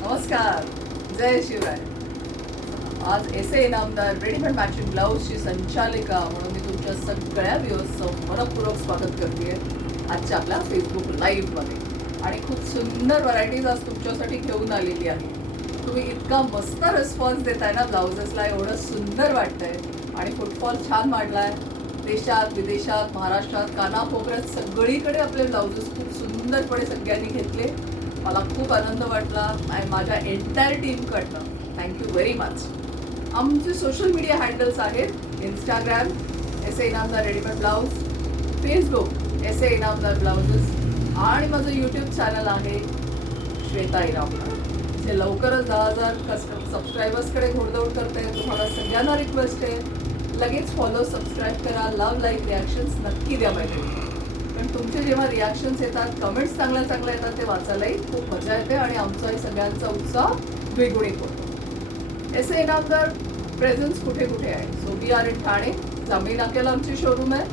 नमस्कार, जय शिवराय. आज एस.ए. Inamdar readymade matching ब्लाऊजची संचालिका म्हणून मी तुमच्या सगळ्या व्ह्यूअर्सचं मनपूर्वक स्वागत करते आजच्या आपल्या फेसबुक लाईव्हमध्ये. आणि खूप सुंदर व्हरायटीज आज तुमच्यासाठी घेऊन आलेली आहे. तुम्ही इतका मस्त रिस्पॉन्स देताय ना ब्लाउजेसला, एवढं सुंदर वाटतंय आणि फुटफॉल छान वाढलाय. देशात विदेशात महाराष्ट्रात कानाकोपऱ्यात सगळीकडे आपले ब्लाउजेस खूप सुंदरपणे सगळ्यांनी घेतले. मला खूप आनंद वाटला आणि माझ्या एंटायर टीमकडनं थँक्यू व्हेरी मच. आमचे सोशल मीडिया हँडल्स आहेत Instagram एस.ए. Inamdar readymade blouse, Facebook एस.ए. Inamdar blouses आणि माझं यूट्यूब चॅनल आहे श्वेता इनामदार, जे लवकरच 10,000 सबस्क्रायबर्सकडे घोडदौड करते. तुम्हाला सगळ्यांना रिक्वेस्ट आहे, लगेच फॉलो सबस्क्राईब करा, लव्ह लाईक रिॲक्शन्स नक्की द्या पाहिजे. पण तुमचे जेव्हा रिॲक्शन्स येतात, कमेंट्स चांगल्या येतात, ते वाचायलाही खूप मजा येते आणि आमचाही सगळ्यांचा उत्साह द्विगुणित होतो. एस.ए. इनामदार प्रेझन्स कुठे कुठे आहे? So we are in Thane, Jambhai नाक्याला आमची शोरूम आहे.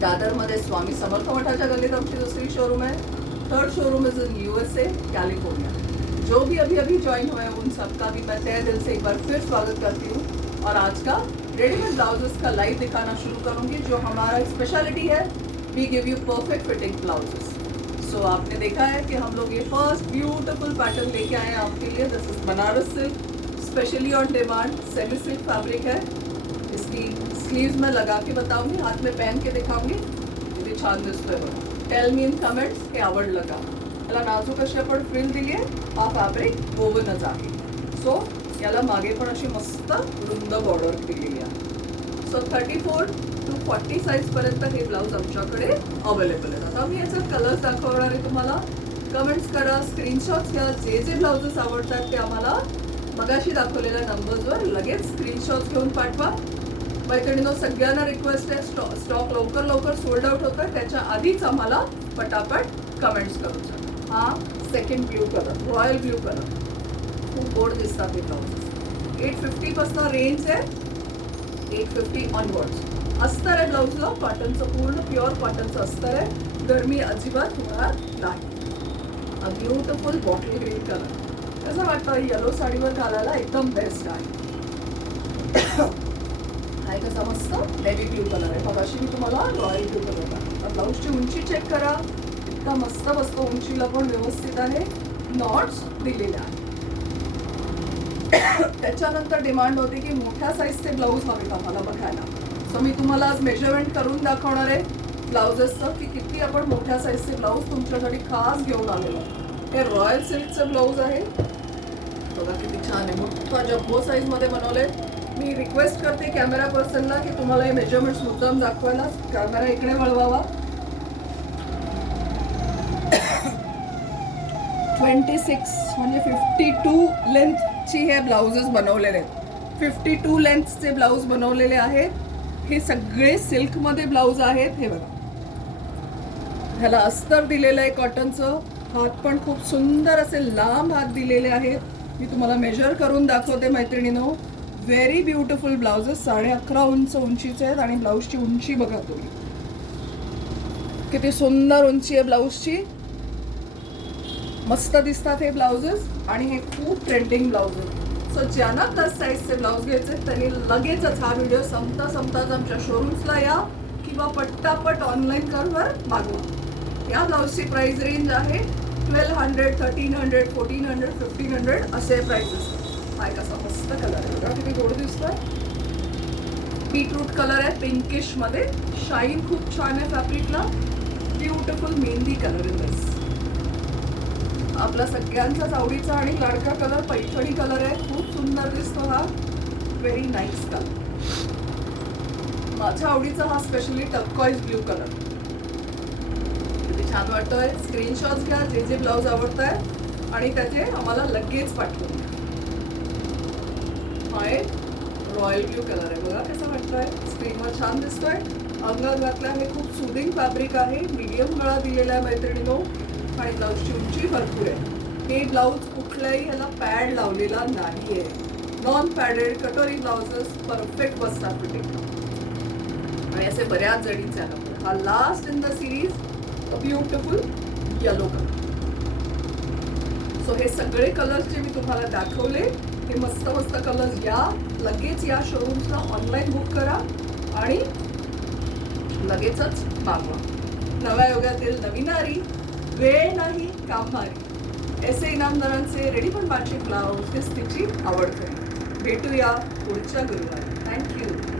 दादरमध्ये स्वामी समर्थ मठाच्या गल्लीत आमची दुसरी शोरूम है. Third showroom is in USA California. जो भी अभी ज्वाइन हुए हैं उन सबका भी मैं तहे दिल से एक बार फिर स्वागत करती हूँ और आज का रेडीमेड ब्लाउजेस का लाइव दिखाना शुरू करूँगी. जो हमारा स्पेशलिटी है, we give you perfect fitting blouses. So आपने देखा है कि हम लोग ये फर्स्ट ब्यूटीफुल पैटर्न लेके आए हैं आपके लिए. This is Banaras silk, specially on demand semi silk fabric है. इसकी स्लीव्स में लगा के बताऊंगी, हाथ में पहन के दिखाऊंगी. किती छान दिसतोय बघा. टेल मी इन कमेंट्स हे आवडलं का. याला नाजूक अशी आपण फ्रिल दिली आहे. हा फॅब्रिक वोवनच आहे. सो याला मागे पण अशी मस्त रुंद बॉर्डर दिलेली आहे. सो 34 to 40 साईजपर्यंत हे ब्लाऊज आमच्याकडे अवेलेबल आहेत. आता मी याचा कलर्स दाखवणार आहे तुम्हाला. कमेंट्स करा, स्क्रीनशॉट्स घ्या. जे जे ब्लाउजेस आवडतात ते आम्हाला मगाशी दाखवलेल्या नंबर्सवर लगेच स्क्रीनशॉट्स घेऊन पाठवा. मैत्रिणींनो, सगळ्यांना रिक्वेस्ट आहे, स्टॉक लवकर सोल्ड आउट होतोय, त्याच्या आधीच आम्हाला पटापट कमेंट्स करून सांगा. हा second blue colour, royal blue colour, खूप गोड दिसतात हे ब्लाउजेस. 850 पासून रेंज आहे, 850 ऑनवर्ड्स. अस्तर आहे ब्लाऊजला, कॉटनचं, पूर्ण प्युअर कॉटनचं अस्तर आहे. गरमी अजिबात होणार नाही. A beautiful bottle green colour, कसं वाटतं येलो साडीवर घालायला एकदम बेस्ट आहे. हा कसा मस्त नेव्ही ब्ल्यू कलर आहे. मग अशी मी तुम्हाला रॉयल ब्ल्यू कलर आहे. ब्लाऊजची उंची चेक करा, इतका मस्त बसतो. उंचीला पण व्यवस्थित आहे, नॉट्स दिलेल्या आहे. त्याच्यानंतर डिमांड होती की मोठ्या साईजचे ब्लाऊज हवेत आम्हाला बघायला. सो मी तुम्हाला आज मेजरमेंट करून दाखवणार आहे ब्लाउजेसचं की किती आपण मोठ्या साईजचे ब्लाऊज तुमच्यासाठी खास घेऊन आलेलो. हे रॉयल सिल्कचं ब्लाऊज आहे बघा, किती छान आहे. मोठा जम्बो साईजमध्ये बनवले. मी रिक्वेस्ट करते कॅमेरा पर्सनला की तुम्हाला हे मेजरमेंट्स मुद्दाम दाखवायला. कॅमेरा इकडे वळवावा. 26 म्हणजे 52 लेंथची हे ब्लाउजेस बनवलेले आहेत. 52 लेंथचे ब्लाऊज बनवलेले आहेत. हे सगळे सिल्कमध्ये ब्लाऊज आहेत. हे बघा, ह्याला अस्तर दिलेलं आहे कॉटनचं. हात पण खूप सुंदर असे लांब हात दिलेले आहेत. मी तुम्हाला मेजर करून दाखवते मैत्रिणींनो. Very beautiful blouses. 11.5 इंच उंचीचे आहेत आणि ब्लाऊजची उंची बघा तुम्ही, किती सुंदर उंची आहे ब्लाऊजची. मस्त दिसतात हे ब्लाउजेस आणि हे खूप ट्रेंडिंग ब्लाऊज आहेत. सो ज्यांना प्लस साईजचे ब्लाऊज घ्यायचे त्यांनी लगेचच हा व्हिडिओ संपताच आमच्या शोरूम्सला या किंवा पट्टापट ऑनलाईन करवर मागवा. या ब्लाऊजची प्राइस रेंज आहे 1200, 1300, 1400, 1500 असे प्राइसेस. हा कसा मस्त कलर आहे बघा, किती गोड दिसतोय. बीटरूट कलर आहे पिंकिश मध्ये. शाईन खूप छान आहे फॅब्रिकला. Beautiful mehndi colour in this. आपला सगळ्यांचाच आवडीचा आणि लाडका कलर पैठणी कलर आहे. खूप सुंदर दिसतो हा. Very nice colour. माझ्या आवडीचा हा स्पेशली टर्कॉइज ब्ल्यू कलर. किती छान वाटतोय. स्क्रीनशॉट्स घ्या जे जे ब्लाऊज आवडत आहे आणि त्याचे आम्हाला लगेच पाठवून द्या. हा एक रॉयल ब्ल्यू कलर आहे बघा, कसा वाटतोय. स्क्रीनवर छान दिसतोय. अंगात घातला. हे खूप सुदिंग फॅब्रिक आहे. मीडियम गळा दिलेला आहे मैत्रिणीनो आणि ब्लाऊजची उंची भरपूर आहे. हे ब्लाऊज कुठल्याही ह्याला पॅड लावलेला नाही आहे. नॉन पॅडेड कटोरी ब्लाउजेस परफेक्ट बसतात फिटिंग आणि असे बऱ्याच जणींचे आला. हा last in the series beautiful yellow colour. So हे सगळे कलर्स जे मी तुम्हाला दाखवले हे मस्त मस्त कलर्स लगेच या शोरूम्सला ऑनलाईन बुक करा आणि लगेचच मागवा. नव्या युगातील नवीनारी, वेळ नाही काम मारी. एस.ए. इनामदारांचे रेडीमेड मॅचिंग ब्लाऊज हेच तिची आवडते. भेटूया पुढच्या गुरुवारी. थँक्यू.